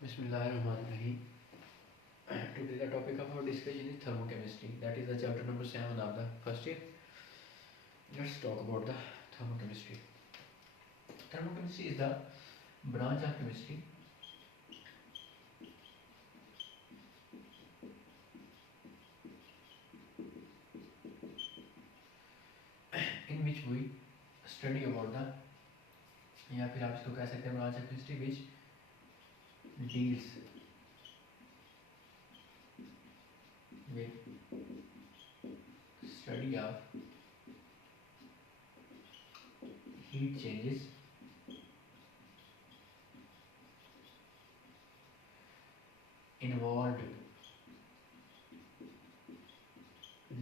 Bismillahirrahmanirrahim. Today the topic of our discussion is thermochemistry. That is the chapter number 7 of the first year. Let's talk about the thermochemistry. Thermochemistry is the branch of chemistry in which we study about the या फिर आप इसको कह सकते हैं branch of chemistry which deals with study of heat changes involved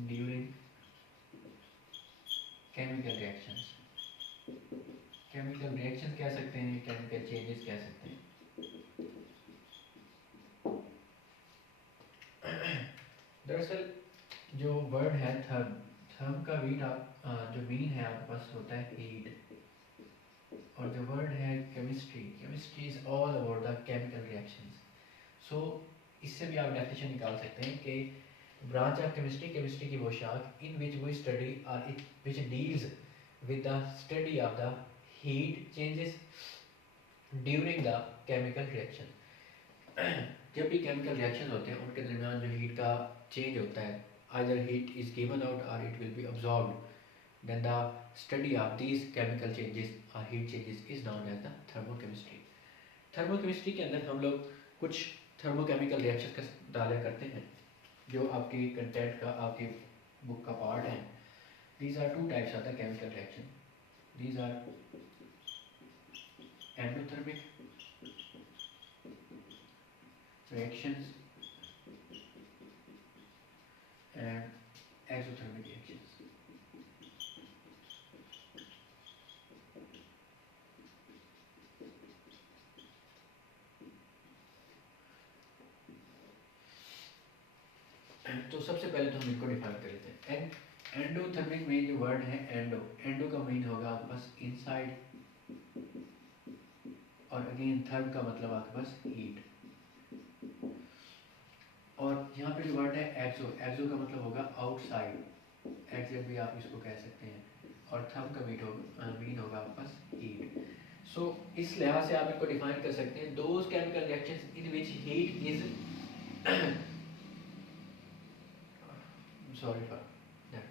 during chemical reactions. Chemical reaction कह सकते हैं, केमिकल चेंजेस कह सकते हैं. दरअसल जो वर्ड है थर्म, थर्म का जो मीन है आपके पास होता है हीट, और जो वर्ड है chemistry, chemistry is all about the chemical reactions. So इससे भी आप डेफिनेशन निकाल सकते हैं कि ब्रांच ऑफ केमिस्ट्री, केमिस्ट्री की वो शाख इन विच वी स्टडी और which deals with the study of the heat changes during the chemical reaction. जब भी chemical reaction होते हैं उनके दरमियान जो heat का change होता है, either heat is given out or it will be absorbed, then the study of these chemical changes or heat changes is known as the thermochemistry. thermochemistry के अंदर हम लोग कुछ thermochemical reactions का डाला करते हैं जो आपकी कंटेंट का, आपकी बुक का पार्ट है. These are two types of the chemical reaction. These are endothermic reactions and exothermic reactions. तो सबसे पहले तो हम इनको डिफाइन कर लेते हैं. एंडोथर्मिक में जो वर्ड है एंडो, एंडो का मीन होगा आपके पास इनसाइड, और अगेन थर्म का मतलब आपके पास हीट. और यहाँ पे जो वर्ड है एक्सो, एक्सो का मतलब होगा आउटसाइड, एक्सैक्ट भी आप इसको कह सकते हैं, और थर्म का मीन होगा आपके पास हीट. सो इस लिहाज से आप इनको डिफाइन कर सकते हैं, those chemical reactions in which heat is sorry for that.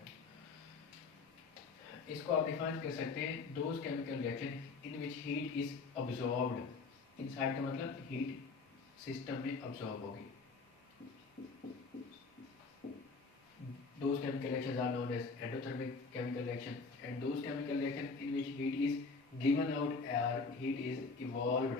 इसको आप डिफाइन कर सकते हैं, those chemical reaction in which heat is absorbed. Inside का मतलब हीट सिस्टम में अब्सॉर्ब होगी. Those chemical reactions are known as endothermic chemical reaction, and those chemical reaction in which heat is given out or heat is evolved,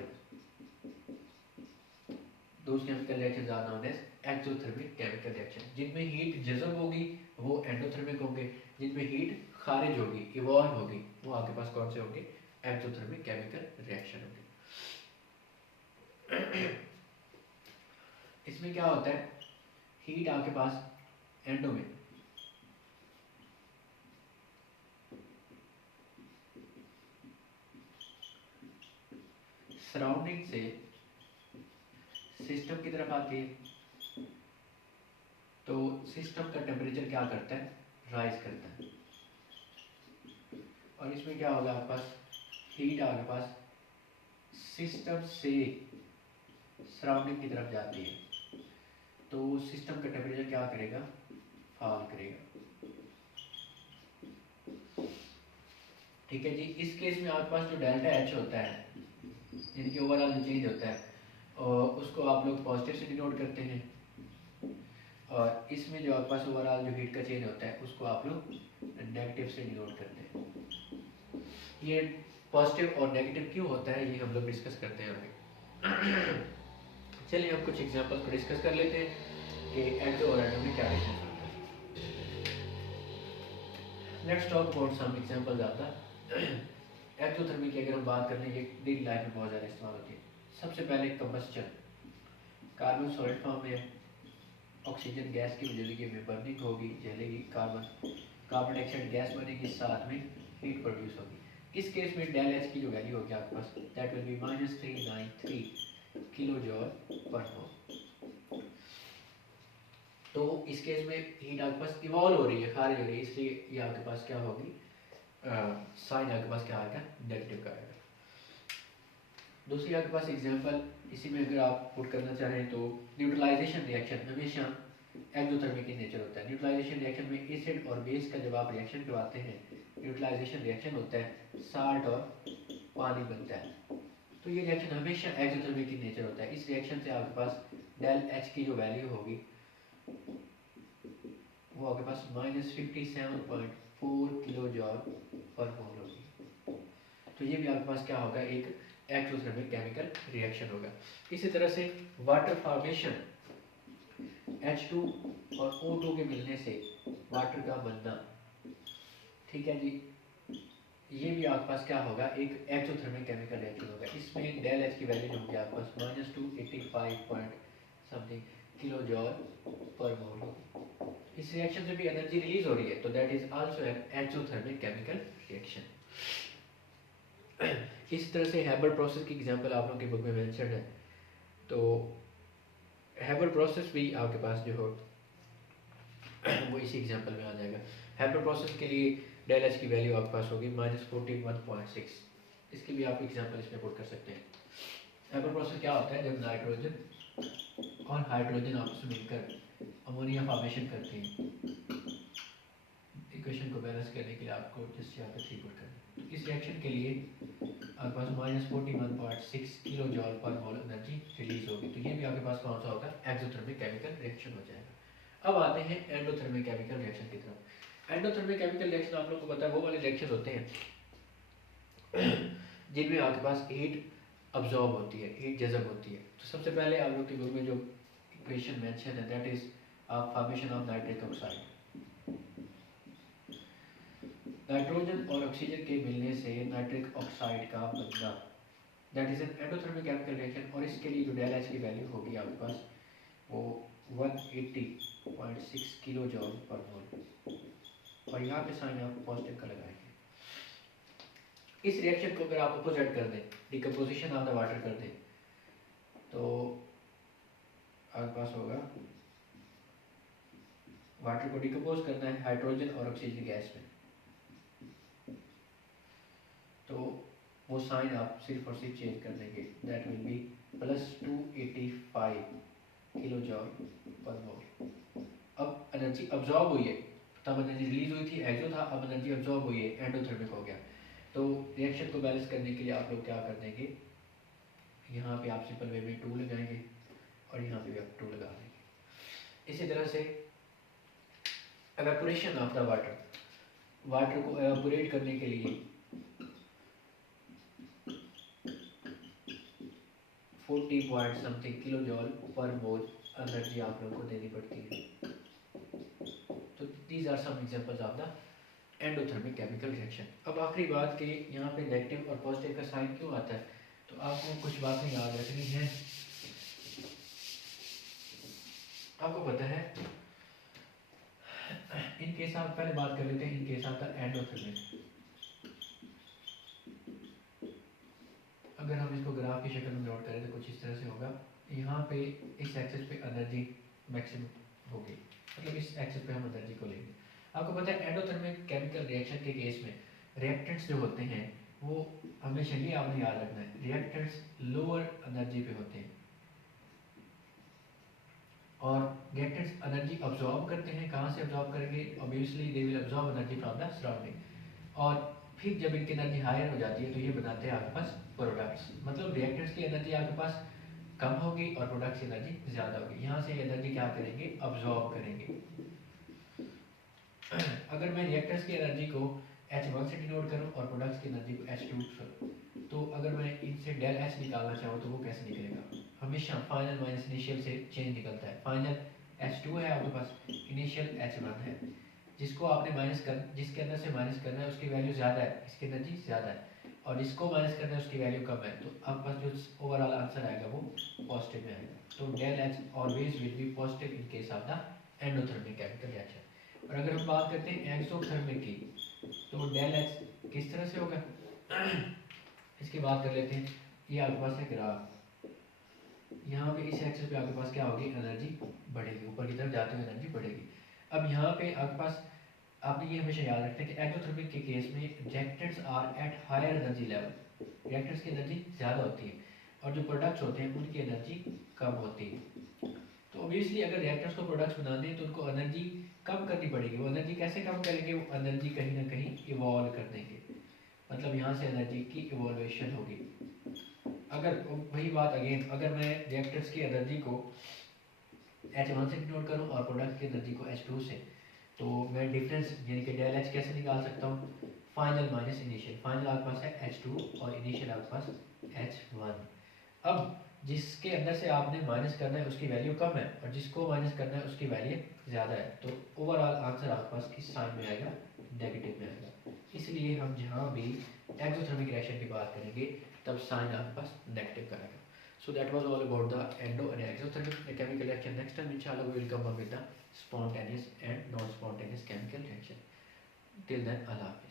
those chemical reactions are known as exothermic chemical reaction. जिनमें heat जज़ब होगी वो endothermic होंगे, जिनमें heat खारिज होगी, evolve होगी, वो आपके पास कौन से होंगे? एक्सोथर्मिक केमिकल रिएक्शन होंगे. इसमें क्या होता है, हीट आपके पास एंडो में सराउंडिंग से सिस्टम की तरफ आती है, तो सिस्टम का टेम्परेचर क्या करता है? राइज करता है. और इसमें क्या होगा आपके पास, हीट आपके पास सिस्टम से सराउंडिंग की तरफ जाती है, तो सिस्टम का टेम्परेचर क्या करेगा? फॉल करेगा. ठीक है जी. इस केस में आपके पास जो डेल्टा एच होता है, इनके ओवरऑल जो चेंज होता है, और उसको आप लोग पॉजिटिव से डिनोट करते हैं, और इसमें जो आपके पास ओवरऑल जो हीट का चेंज होता है उसको आप लोग नेगेटिव से डिनोट करते हैं. ये पॉजिटिव और नेगेटिव क्यों होता है ये हम लोग डिस्कस करते हैं अभी. चलिए हम कुछ एग्जांपल को डिस्कस कर लेते हैं कि एक्सो और एंडो में क्या डिफरेंस होता है. Let's talk about some examples of the exothermic की. अगर हम बात कर लें, ये डेली लाइफ में बहुत ज़्यादा इस्तेमाल होती है. सबसे पहले कंबस्चन, कार्बन सॉलिड फॉर्म में, ऑक्सीजन गैस की वजह में बर्निंग होगी, जलेगी, कार्बन डाइऑक्साइड गैस बनेगी, साथ में हीट प्रोड्यूस होगी. इस केस में डेल एच की जो वैल्यू होगी आपके पास, that will be -393. Kilo joule per mole. तो इस केस में हीट आपके पास इवॉल्व हो रही है, खारिज हो रही है, इसलिए ये आपके पास क्या होगी, साइन आपके पास क्या आएगा, नेगेटिव का आएगा। दूसरी आपके पास एग्जांपल इसी में अगर आप पुट करना चाहें तो न्यूट्रलाइजेशन रिएक्शन हमेशा एक्सोथर्मिक इन नेचर होता है। न्यूट्रलाइजेशन रिएक्शन में एसिड और बेस का जब आप रिएक्शन करवाते हैं, न्यूट्रलाइजेशन रिएक्शन होता है, साल्ट और पानी बनता है, तो ये रिएक्शन हमेशा एक्सोथर्मिक इन नेचर होता है। इस रिएक्शन से आपके पास डेल एच की जो वैल्यू होगी वो आपके पास -57.4 किलो जॉल पर मोल होगी। तो ये भी आपके पास क्या होगा, एक एक्सोथर्मिक केमिकल रिएक्शन होगा। इसी तरह से वाटर फॉर्मेशन, H2 और O2 के मिलने से वाटर का बनना, ठीक है जी, ये भी आपके पास क्या होगा, एक एक्सोथर्मिक केमिकल रिएक्शन होगा। इसमें डेल एच की वैल्यू जो होगी आपके पास -285 point something kilo joule per मोल होगी। इस रिएक्शन से भी एनर्जी रिलीज हो रही है, तो that is also an exothermic chemical reaction. इस तरह से हैबर प्रोसेस की एग्जांपल आप लोगों के बुक में मेंशन है, तो हैबर प्रोसेस भी आपके पास जो हो वो इसी एग्जांपल में आ जाएगा। हैबर प्रोसेस के लिए डेल एच की वैल्यू आपके पास होगी -41.6। इसकी भी आप एग्जांपल इसमें पुट कर सकते हैं। हैबर प्रोसेस क्या होता है, जब नाइट्रोजन और हाइड्रोजन आपस में मिलकर अमोनिया फॉर्मेशन करते हैं। इक्वेशन को बैलेंस करने के लिए आपको जस्ट यहाँ पे 3 पुट करना है। तो इस रिएक्शन के लिए आपके पास -41.6 किलो जॉल पर मोल एनर्जी रिलीज होगी। तो ये भी आपके पास कौन सा होगा, एक्सोथर्मिक केमिकल रिएक्शन हो जाएगा। अब आते हैं एंडोथर्मिक केमिकल रिएक्शन की तरफ। एंडोथर्मिक केमिकल रिएक्शन आप लोगों को पता है वो वाले रिएक्शन होते हैं जिनमें आपके पास हीट अब्जॉर्ब होती है, हीट जज़ब होती है। तो सबसे पहले आप लोग के बुक में जो इक्वेशन मेंशन है that is formation of nitric oxide. Nitrogen और ऑक्सीजन के मिलने से नाइट्रिक ऑक्साइड का बनना, that is an endothermic chemical reaction. और इसके लिए जो डेल एच की वैल्यू होगी आपके पास वो 180.6 किलो जॉल पर मोल, और यहाँ पे साइन आप पॉजिटिव का लगाएंगे। इस रिएक्शन को अगर आप अपोजिट कर दें, डिकम्पोजिशन ऑफ द वाटर कर दें, तो आपके पास होगा वाटर को डिकम्पोज करना है हाइड्रोजन और ऑक्सीजन गैस में, तो वो साइन आप सिर्फ और सिर्फ चेंज कर देंगे, that will B +285 kilo joule per मोल। अब एनर्जी अब्जॉर्ब हुई है, तब एनर्जी रिलीज हुई थी, एक्सो था, अब एनर्जी अब्जॉर्ब हुई है, एंडोथर्मिक हो गया। तो रिएक्शन को बैलेंस करने के लिए आप लोग क्या कर देंगे, यहाँ पे आप सिंपल वे में 2 लगाएंगे और यहाँ पे भी आप 2 लगा देंगे। इसी तरह से evaporation of the water, water को एवेपोरेट करने के लिए 40 point something kilo joule per मोल एनर्जी आप लोगों को देनी पड़ती है। तो these are some examples of the endothermic chemical reaction. अब आखिरी बात कि यहाँ पे नेगेटिव और पॉजिटिव का साइन क्यों आता है, तो आपको कुछ बातें याद रखनी है। आपको पता है इन केस आप पहले बात कर लेते हैं, इन केस आता है एंडोथर्मिक। अगर हम इसको ग्राफ की शक्ल में नोट करें तो कुछ इस तरह से होगा, यहाँ पे इस एक्सिस पे एनर्जी मैक्सिमम होगी, मतलब इस एक्सिस पे हम एनर्जी को लेंगे। आपको पता है एंडोथर्मिक केमिकल रिएक्शन के केस में रिएक्टेंट्स जो होते हैं वो हमेशा ये आपने याद रखना है, रिएक्टेंट्स लोअर एनर्जी पे होते हैं और रिएक्टेंट्स एनर्जी अब्जॉर्ब करते हैं। कहाँ से अब्जॉर्ब करेंगे, obviously they will absorb energy from the surrounding, और फिर जब इनकी एनर्जी हायर हो जाती है तो ये बनाते हैं आपके पास प्रोडक्ट्स, मतलब रिएक्टेंट्स की एनर्जी आपके पास कम होगी और प्रोडक्ट्स की एनर्जी ज़्यादा होगी। यहाँ से एनर्जी क्या करेंगे, अब्जॉर्ब करेंगे। अगर मैं रिएक्टेंट्स की एनर्जी को H1 से डिनोट करूँ और प्रोडक्ट्स की एनर्जी को H2 से, तो अगर मैं इनसे डेल H निकालना चाहूँ तो वो कैसे निकलेगा, हमेशा फाइनल माइनस इनिशियल से चेंज निकलता है। फाइनल H2 है आपके पास, इनिशियल H1 है, जिसको आपने माइनस कर, जिसके अंदर से माइनस करना है उसकी वैल्यू ज़्यादा है, इसकी एनर्जी ज़्यादा है, और जिसको माइनस करना है उसकी वैल्यू कम है, तो आपके पास जो ओवरऑल आंसर आएगा वो पॉजिटिव में आएगा। तो del H always will be positive in case of the endothermic chemical reaction. और अगर हम बात करते हैं एक्सोथर्मिक की, तो डेल एच किस तरह से होगा इसकी बात कर लेते हैं। ये आपके पास है ग्राफ, यहाँ पे इस एक्सिस पे आपके पास क्या होगी, एनर्जी बढ़ेगी, ऊपर की तरफ जाते हुए एनर्जी बढ़ेगी। अब यहाँ पे आपके पास आपने ये हमेशा याद रखना है कि एक्सोथर्मिक के केस में reactants are at higher energy level, reactants की एनर्जी ज़्यादा होती है और जो प्रोडक्ट्स होते हैं उनकी एनर्जी कम होती है। तो ऑब्वियसली अगर रिएक्टर्स को प्रोडक्ट्स बनाने हैं तो उनको एनर्जी कम करनी पड़ेगी। वो एनर्जी कैसे कम करेंगे, वो एनर्जी कहीं ना कहीं इवॉल्व कर देंगे, मतलब यहाँ से एनर्जी की इवोल्यूशन होगी। अगर वही बात अगेन, अगर मैं रिएक्टर्स की एनर्जी को H1 से डिनोट करूँ और प्रोडक्ट की एनर्जी को H2 से, तो मैं डिफरेंस यानी कि डेल H कैसे निकाल सकता हूँ, फाइनल माइनस इनिशियल। फाइनल आपके पास है H2 और इनिशियल आपके पास H1। अब जिसके अंदर से आपने माइनस करना है उसकी वैल्यू कम है और जिसको माइनस करना है उसकी वैल्यू ज़्यादा है, तो ओवरऑल आंसर आपके पास किस साइन में आएगा, नेगेटिव में आएगा। इसलिए हम जहाँ भी एक्सोथर्मिक रिएक्शन की बात करेंगे तब साइन आपके पास नेगेटिव का आएगा। So that was all about the endo and exothermic chemical reaction. Next time inshallah we will come up with the spontaneous and non-spontaneous chemical reaction. Till then, Allah Hafiz.